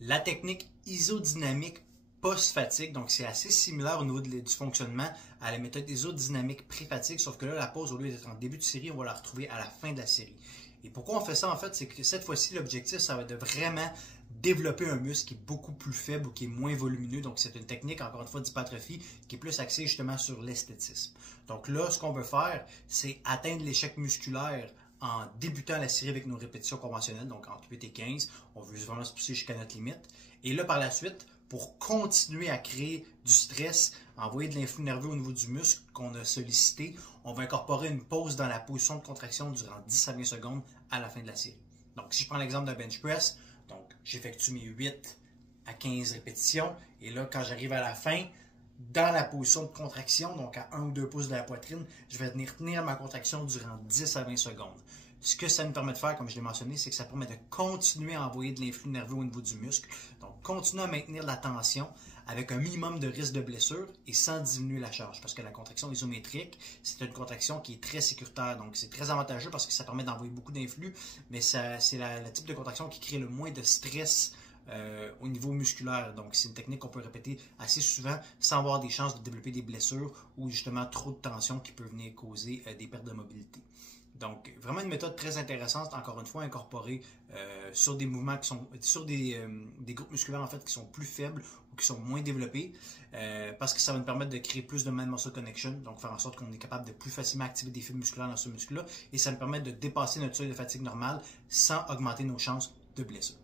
La technique isodynamique post-fatigue, donc c'est assez similaire au niveau du fonctionnement à la méthode isodynamique pré-fatigue, sauf que là, la pause, au lieu d'être en début de série, on va la retrouver à la fin de la série. Et pourquoi on fait ça, en fait, c'est que cette fois-ci, l'objectif, ça va être de vraiment développer un muscle qui est beaucoup plus faible ou qui est moins volumineux. Donc, c'est une technique, encore une fois, d'hypertrophie qui est plus axée justement sur l'esthétisme. Donc là, ce qu'on veut faire, c'est atteindre l'échec musculaire en débutant la série avec nos répétitions conventionnelles, donc entre 8 et 15. On veut vraiment se pousser jusqu'à notre limite. Et là, par la suite, pour continuer à créer du stress, envoyer de l'influx nerveux au niveau du muscle qu'on a sollicité, on va incorporer une pause dans la position de contraction durant 10 à 20 secondes à la fin de la série. Donc, si je prends l'exemple d'un bench press, donc j'effectue mes 8 à 15 répétitions, et là, quand j'arrive à la fin, dans la position de contraction, donc à 1 ou 2 pouces de la poitrine, je vais venir tenir ma contraction durant 10 à 20 secondes. Ce que ça nous permet de faire, comme je l'ai mentionné, c'est que ça permet de continuer à envoyer de l'influx nerveux au niveau du muscle. Donc, continuer à maintenir la tension avec un minimum de risque de blessure et sans diminuer la charge. Parce que la contraction isométrique, c'est une contraction qui est très sécuritaire. Donc, c'est très avantageux parce que ça permet d'envoyer beaucoup d'influx, mais c'est le type de contraction qui crée le moins de stress au niveau musculaire. Donc, c'est une technique qu'on peut répéter assez souvent sans avoir des chances de développer des blessures ou justement trop de tension qui peut venir causer des pertes de mobilité. Donc, vraiment une méthode très intéressante, encore une fois, incorporée sur des mouvements qui sont, sur des groupes musculaires en fait qui sont plus faibles ou qui sont moins développés, parce que ça va nous permettre de créer plus de mind-muscle connection, donc faire en sorte qu'on est capable de plus facilement activer des fibres musculaires dans ce muscle-là, et ça nous permet de dépasser notre seuil de fatigue normale sans augmenter nos chances de blessure.